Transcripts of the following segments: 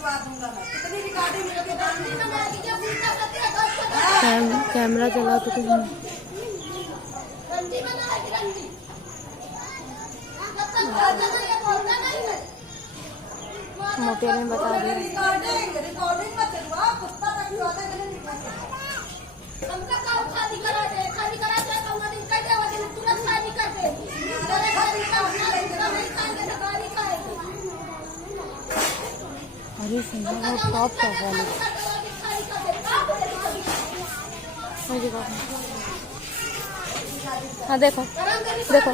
पिटवा दूंगा मैं। कितनी रिकॉर्डिंग लेके डालूंगा। कैमरा चला तो कुछ नहीं। मोतिया ने बता दिया रिकॉर्डिंग मत चलवा, पुस्तक रखवा दे। हमका काम खाली करा दे तो दिन कह दे दिन तुरंत खाली कर दे। अरे खाली का नहीं खाएंगे तो गाली खाएंगे। अरे संजय वो टॉप वाले हाँ देखो देखो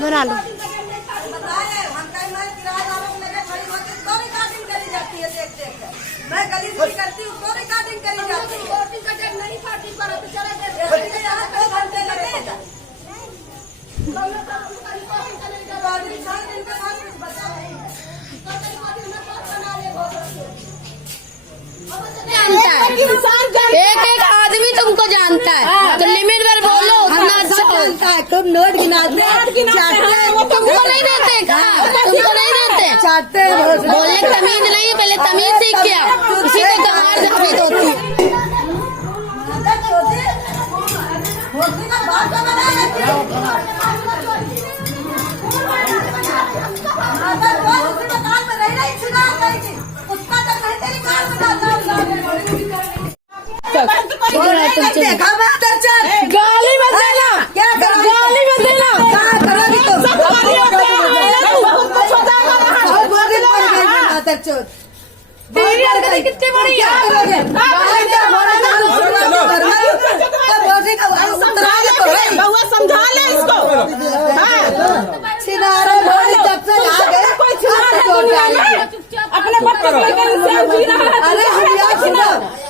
बना लो। मैं गली से करती हूँ तो रिकॉर्डिंग करी जाती है। एक एक आदमी तुमको जानता है तो लिमिट में बोलो उतना अच्छा जानता है। तुम नोट गिनाते तुमको नहीं देते तुमको नहीं देते चाहते बोलने की तमीज नहीं है, पहले तमीज सीख के आओ, उसी को कमार जागृत होती है। गाली मत देना, क्या गाली मत देना। करोगी तुम? कितनी बड़ी है समझा ले इसको।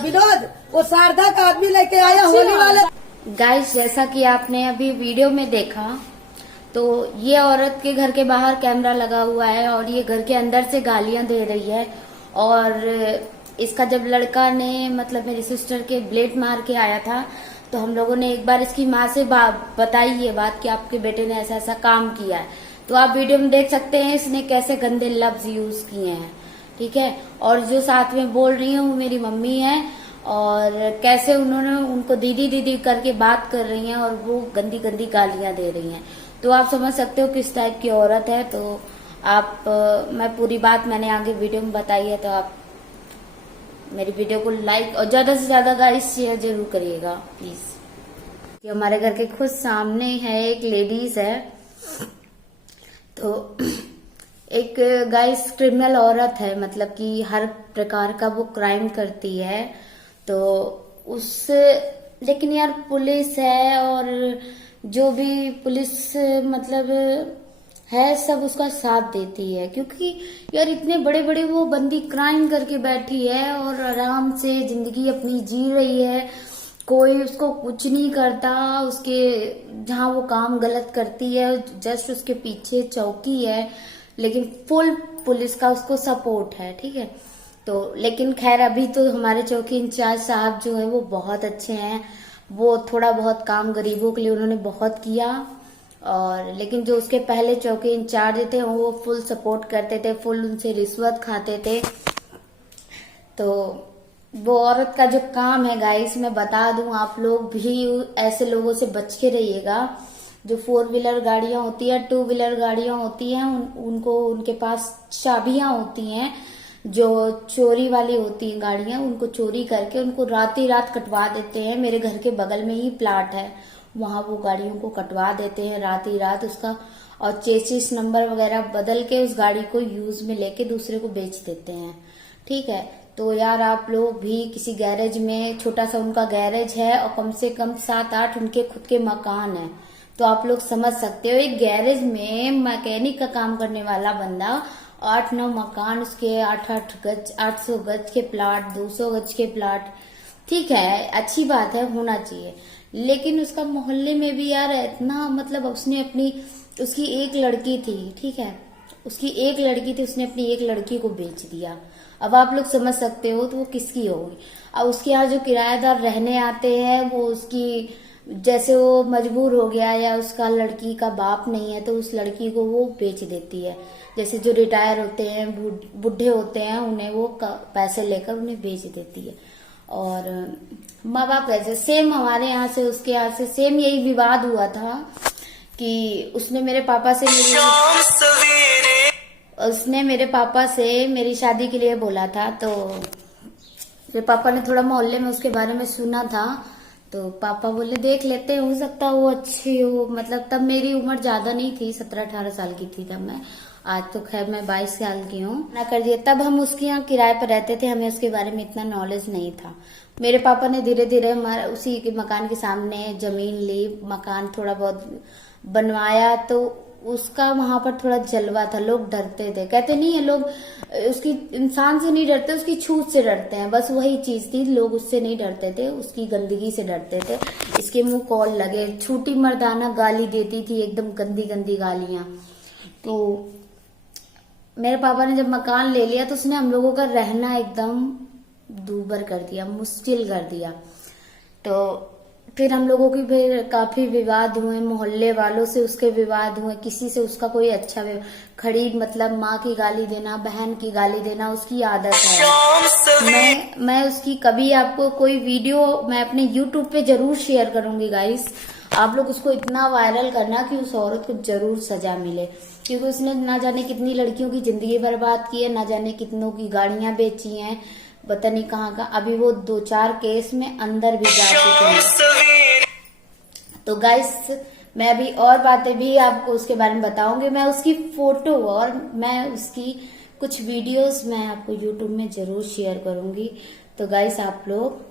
विनोद वो शारदा का आदमी लेके आया होली वाले। गाइस जैसा कि आपने अभी वीडियो में देखा तो ये औरत के घर के बाहर कैमरा लगा हुआ है और ये घर के अंदर से गालियां दे रही है। और इसका जब लड़का ने मतलब मेरी सिस्टर के ब्लेड मार के आया था तो हम लोगों ने एक बार इसकी माँ से बताई ये बात कि आपके बेटे ने ऐसा ऐसा काम किया है। तो आप वीडियो में देख सकते हैं इसने कैसे गंदे लफ्ज यूज किए हैं, ठीक है। और जो साथ में बोल रही है वो मेरी मम्मी है और कैसे उन्होंने उनको दीदी दीदी करके बात कर रही हैं और वो गंदी गंदी गालियां दे रही हैं। तो आप समझ सकते हो किस टाइप की औरत है। तो आप मैं पूरी बात मैंने आगे वीडियो में बताई है, तो आप मेरी वीडियो को लाइक और ज्यादा से ज्यादा गाइस शेयर जरूर करिएगा प्लीज। कि हमारे घर के खुद सामने है एक लेडीज है, तो एक गाइस क्रिमिनल औरत है, मतलब कि हर प्रकार का वो क्राइम करती है। तो उस लेकिन यार पुलिस है और जो भी पुलिस मतलब है सब उसका साथ देती है, क्योंकि यार इतने बड़े बड़े वो बंदी क्राइम करके बैठी है और आराम से जिंदगी अपनी जी रही है। कोई उसको कुछ नहीं करता, उसके जहाँ वो काम गलत करती है जस्ट उसके पीछे चौकी है, लेकिन फुल पुलिस का उसको सपोर्ट है, ठीक है। तो लेकिन खैर अभी तो हमारे चौकी इंचार्ज साहब जो है वो बहुत अच्छे हैं, वो थोड़ा बहुत काम गरीबों के लिए उन्होंने बहुत किया। और लेकिन जो उसके पहले चौकी इंचार्ज थे वो फुल सपोर्ट करते थे, फुल उनसे रिश्वत खाते थे। तो वो औरत का जो काम है गाइस मैं बता दूं, आप लोग भी ऐसे लोगों से बच के रहिएगा। जो 4 व्हीलर गाड़ियां होती है, 2 व्हीलर गाड़ियां होती हैं, उनको उनके पास चाबियां होती हैं, जो चोरी वाली होती हैं गाड़ियां, उनको चोरी करके उनको रात ही रात कटवा देते हैं। मेरे घर के बगल में ही प्लाट है, वहां वो गाड़ियों को कटवा देते हैं रात ही रात उसका, और चेसिस नंबर वगैरह बदल के उस गाड़ी को यूज में लेके दूसरे को बेच देते हैं, ठीक है। तो यार आप लोग भी किसी गैरेज में, छोटा सा उनका गैरेज है और कम से कम 7-8 उनके खुद के मकान है, तो आप लोग समझ सकते हो एक गैरेज में मैकेनिक का काम करने वाला बंदा 8-9 मकान, उसके 8-8 गज, 800 गज के प्लाट, 200 गज के प्लाट, ठीक है अच्छी बात है होना चाहिए। लेकिन उसका मोहल्ले में भी यार इतना मतलब उसने अपनी, उसकी एक लड़की थी, ठीक है, उसकी एक लड़की थी, उसने अपनी एक लड़की को बेच दिया। अब आप लोग समझ सकते हो तो वो किसकी होगी। अब उसके यहाँ जो किराएदार रहने आते हैं वो उसकी जैसे वो मजबूर हो गया या उसका लड़की का बाप नहीं है तो उस लड़की को वो बेच देती है। जैसे जो रिटायर होते हैं, बुढ़े होते हैं, उन्हें वो पैसे लेकर उन्हें बेच देती है। और माँ बाप ऐसे सेम हमारे यहाँ से उसके यहाँ से सेम यही विवाद हुआ था कि उसने मेरे पापा से मेरी शादी के लिए बोला था। तो मेरे पापा ने थोड़ा मोहल्ले में उसके बारे में सुना था, तो पापा बोले देख लेते हैं, हो सकता वो अच्छी हो। मतलब तब मेरी उम्र ज्यादा नहीं थी, 17-18 साल की थी तब मैं। आज तो खैर मैं 22 साल की हूँ। ना कर दिया। तब हम उसके यहाँ किराए पर रहते थे, हमें उसके बारे में इतना नॉलेज नहीं था। मेरे पापा ने धीरे धीरे उसी के मकान के सामने जमीन ली, मकान थोड़ा बहुत बनवाया, तो उसका वहां पर थोड़ा जलवा था। लोग डरते थे, कहते नहीं है लोग उसकी इंसान से नहीं डरते, उसकी छूत से डरते हैं। बस वही चीज थी, लोग उससे नहीं डरते थे, उसकी गंदगी से डरते थे। इसके मुंह कॉल लगे, छोटी मर्दाना गाली देती थी, एकदम गंदी गंदी गालियां। तो मेरे पापा ने जब मकान ले लिया तो उसने हम लोगों का रहना एकदम दूभर कर दिया, मुश्किल कर दिया। तो फिर हम लोगों की फिर काफी विवाद हुए, मोहल्ले वालों से उसके विवाद हुए, किसी से उसका कोई अच्छा खड़ी मतलब माँ की गाली देना, बहन की गाली देना उसकी आदत है। मैं उसकी कभी आपको कोई वीडियो मैं अपने YouTube पे जरूर शेयर करूंगी गाइस। आप लोग उसको इतना वायरल करना कि उस औरत को जरूर सजा मिले, क्योंकि उसने ना जाने कितनी लड़कियों की जिंदगी बर्बाद की है, ना जाने कितनों की गाड़ियां बेची हैं, पता नहीं कहाँ का। अभी वो 2-4 केस में अंदर भी जा चुके हैं। तो गाइस मैं अभी और बातें भी आपको उसके बारे में बताऊंगी। मैं उसकी फोटो और मैं उसकी कुछ वीडियोस मैं आपको यूट्यूब में जरूर शेयर करूंगी। तो गाइस आप लोग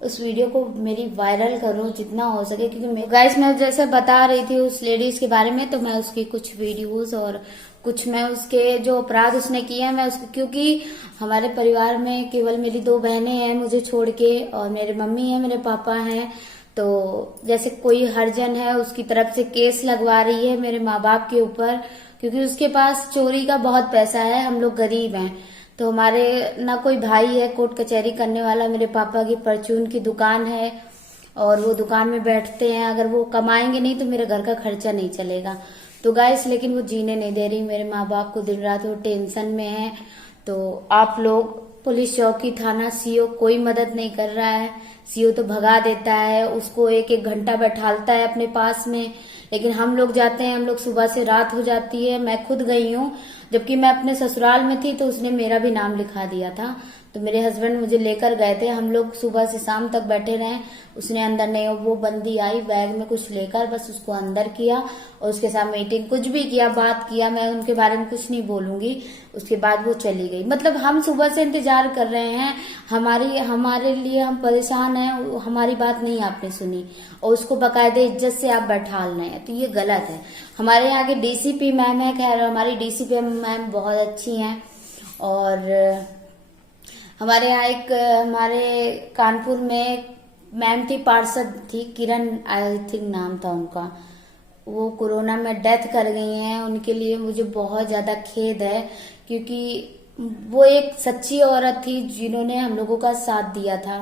उस वीडियो को मेरी वायरल करो जितना हो सके, क्योंकि गाइस मैं जैसे बता रही थी उस लेडीज के बारे में, तो मैं उसकी कुछ वीडियोस और कुछ मैं उसके जो अपराध उसने किए हैं मैं उसको, क्योंकि हमारे परिवार में केवल मेरी 2 बहनें हैं मुझे छोड़ के, और मेरे मम्मी है, मेरे पापा हैं। तो जैसे कोई हरिजन है उसकी तरफ से केस लगवा रही है मेरे माँ बाप के ऊपर, क्योंकि उसके पास चोरी का बहुत पैसा है, हम लोग गरीब हैं। तो हमारे ना कोई भाई है कोर्ट कचहरी करने वाला, मेरे पापा की परचून की दुकान है और वो दुकान में बैठते हैं। अगर वो कमाएंगे नहीं तो मेरे घर का खर्चा नहीं चलेगा। तो गाइस लेकिन वो जीने नहीं दे रही मेरे माँ बाप को, दिन रात वो टेंशन में है। तो आप लोग पुलिस चौकी, थाना, सीओ कोई मदद नहीं कर रहा है। सीओ तो भगा देता है, उसको 1-1 घंटा बैठालता है अपने पास में, लेकिन हम लोग जाते हैं, हम लोग सुबह से रात हो जाती है। मैं खुद गई हूँ, जबकि मैं अपने ससुराल में थी तो उसने मेरा भी नाम लिखा दिया था। तो मेरे हस्बैंड मुझे लेकर गए थे, हम लोग सुबह से शाम तक बैठे रहे। उसने अंदर नहीं, वो बंदी आई बैग में कुछ लेकर, बस उसको अंदर किया और उसके साथ मीटिंग कुछ भी किया, बात किया। मैं उनके बारे में कुछ नहीं बोलूंगी। उसके बाद वो चली गई। मतलब हम सुबह से इंतजार कर रहे हैं, हमारे लिए हम परेशान हैं, हमारी बात नहीं आपने सुनी और उसको बकायदे इज्जत से आप बैठा रहे हैं, तो ये गलत है। हमारे यहाँ के डीसीपी मैम है, खैर हमारी डीसीपी मैम बहुत अच्छी हैं। और हमारे यहाँ हमारे कानपुर में मैम थी, पार्षद थी, किरण आई थिंक नाम था उनका, वो कोरोना में डेथ कर गई हैं। उनके लिए मुझे बहुत ज्यादा खेद है, क्योंकि वो एक सच्ची औरत थी जिन्होंने हम लोगों का साथ दिया था।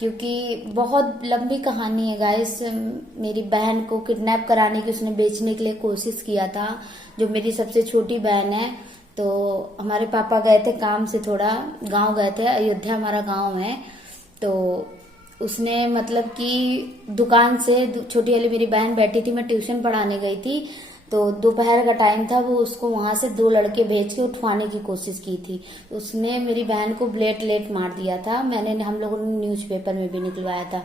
क्योंकि बहुत लंबी कहानी है गाइस। मेरी बहन को किडनैप कराने की उसने बेचने के लिए कोशिश किया था, जो मेरी सबसे छोटी बहन है। तो हमारे पापा गए थे काम से, थोड़ा गांव गए थे, अयोध्या हमारा गांव है। तो उसने मतलब कि दुकान से, छोटी वाली मेरी बहन बैठी थी, मैं ट्यूशन पढ़ाने गई थी, तो दोपहर का टाइम था, वो उसको वहां से 2 लड़के भेज के उठवाने की कोशिश की थी। उसने मेरी बहन को ब्लेड मार दिया था। हम लोगों ने न्यूज़पेपर में भी निकलवाया था,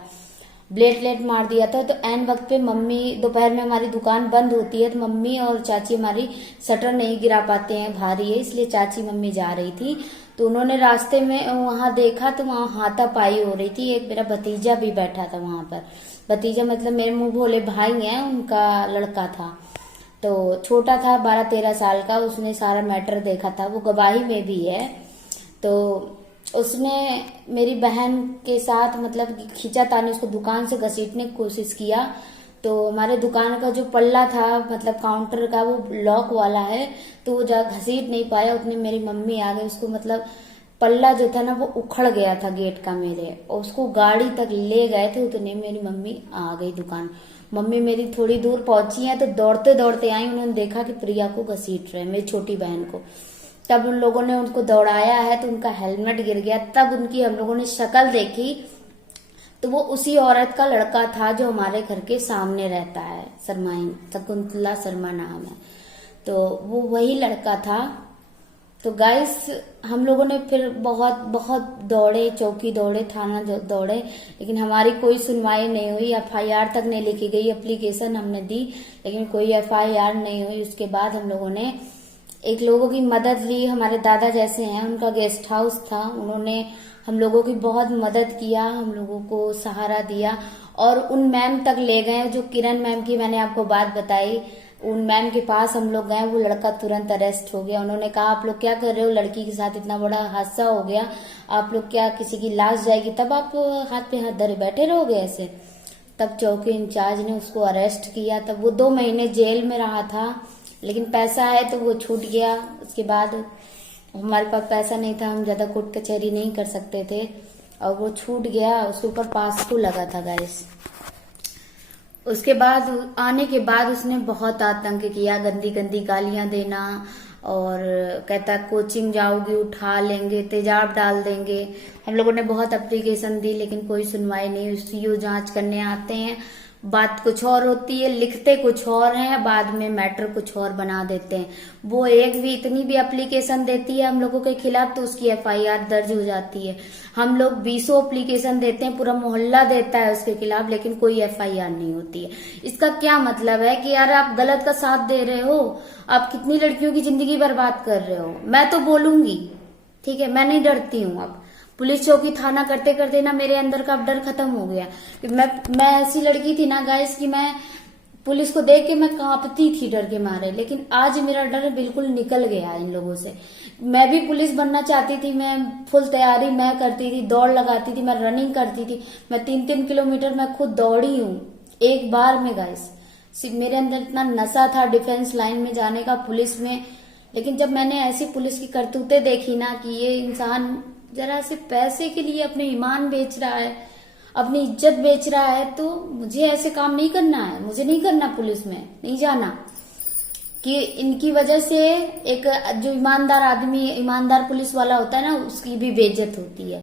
ब्लेड मार दिया था। तो एन वक्त पे मम्मी, दोपहर में हमारी दुकान बंद होती है, तो मम्मी और चाची हमारी शटर नहीं गिरा पाते हैं, भारी है, इसलिए चाची मम्मी जा रही थी। तो उन्होंने रास्ते में वहां देखा तो वहां हाथापाई हो रही थी। एक मेरा भतीजा भी बैठा था वहां पर, भतीजा मतलब मेरे मुंह भोले भाई हैं, उनका लड़का था। तो छोटा था, 12-13 साल का। उसने सारा मैटर देखा था, वो गवाही में भी है। तो उसने मेरी बहन के साथ मतलब खींचातानी, उसको दुकान से घसीटने की कोशिश किया। तो हमारे दुकान का जो पल्ला था, मतलब काउंटर का, वो लॉक वाला है, तो वो घसीट नहीं पाया। उतनी मेरी मम्मी आ गई, उसको मतलब पल्ला जो था ना वो उखड़ गया था गेट का मेरे, और उसको गाड़ी तक ले गए थे। उतने मेरी मम्मी आ गई दुकान। मम्मी मेरी थोड़ी दूर पहुंची है तो दौड़ते दौड़ते आई, उन्होंने देखा कि प्रिया को घसीट रहे, मेरी छोटी बहन को। तब उन लोगों ने उनको दौड़ाया है तो उनका हेलमेट गिर गया। तब उनकी हम लोगों ने शक्ल देखी तो वो उसी औरत का लड़का था जो हमारे घर के सामने रहता है, शर्माइन, शकुंतला शर्मा नाम है, तो वो वही लड़का था। तो गाइस हम लोगों ने फिर बहुत बहुत दौड़े, चौकी दौड़े, थाना दौड़े, लेकिन हमारी कोई सुनवाई नहीं हुई। FIR तक नहीं लिखी गई, एप्लीकेशन हमने दी लेकिन कोई FIR नहीं हुई। उसके बाद हम लोगों ने एक लोगों की मदद ली, हमारे दादा जैसे हैं, उनका गेस्ट हाउस था, उन्होंने हम लोगों की बहुत मदद किया, हम लोगों को सहारा दिया और उन मैम तक ले गए जो किरण मैम की मैंने आपको बात बताई। उन मैम के पास हम लोग गए, वो लड़का तुरंत अरेस्ट हो गया। उन्होंने कहा आप लोग क्या कर रहे हो, लड़की के साथ इतना बड़ा हादसा हो गया, आप लोग क्या किसी की लाश जाएगी तब आप हाथ पे हाथ धरे बैठे रहोगे ऐसे। तब चौकी इंचार्ज ने उसको अरेस्ट किया। तब वो 2 महीने जेल में रहा था, लेकिन पैसा है तो वो छूट गया। उसके बाद हमारे पास पैसा नहीं था, हम ज्यादा कोर्ट कचहरी नहीं कर सकते थे और वो छूट गया। उसके ऊपर पास्को लगा था गाइस। उसके बाद आने के बाद उसने बहुत आतंक किया, गंदी गंदी गालियां देना और कहता कोचिंग जाओगी उठा लेंगे, तेजाब डाल देंगे। हम लोगों ने बहुत एप्लीकेशन दी लेकिन कोई सुनवाई नहीं। सीओ जांच करने आते हैं, बात कुछ और होती है, लिखते कुछ और है, बाद में मैटर कुछ और बना देते हैं। वो एक भी इतनी भी एप्लीकेशन देती है हम लोगों के खिलाफ तो उसकी FIR दर्ज हो जाती है। हम लोग 20 एप्लीकेशन देते हैं, पूरा मोहल्ला देता है उसके खिलाफ, लेकिन कोई FIR नहीं होती है। इसका क्या मतलब है कि यार आप गलत का साथ दे रहे हो, आप कितनी लड़कियों की जिंदगी बर्बाद कर रहे हो। मैं तो बोलूंगी, ठीक है, मैं नहीं डरती हूँ। अब पुलिस चौकी थाना करते करते ना मेरे अंदर का अब डर खत्म हो गया। मैं ऐसी लड़की थी ना गाइस कि मैं पुलिस को देख के मैं कांपती थी डर के मारे, लेकिन आज मेरा डर बिल्कुल निकल गया इन लोगों से। मैं भी पुलिस बनना चाहती थी, मैं फुल तैयारी मैं करती थी, दौड़ लगाती थी, मैं रनिंग करती थी, मैं 3-3 किलोमीटर मैं खुद दौड़ी हूँ एक बार में गाइस। मेरे अंदर इतना नशा था डिफेंस लाइन में जाने का, पुलिस में। लेकिन जब मैंने ऐसी पुलिस की करतूतें देखी ना कि ये इंसान जरा से पैसे के लिए अपने ईमान बेच रहा है, अपनी इज्जत बेच रहा है, तो मुझे ऐसे काम नहीं करना है, मुझे नहीं करना, पुलिस में नहीं जाना। कि इनकी वजह से एक जो ईमानदार आदमी, ईमानदार पुलिस वाला होता है ना, उसकी भी बेइज्जत होती है।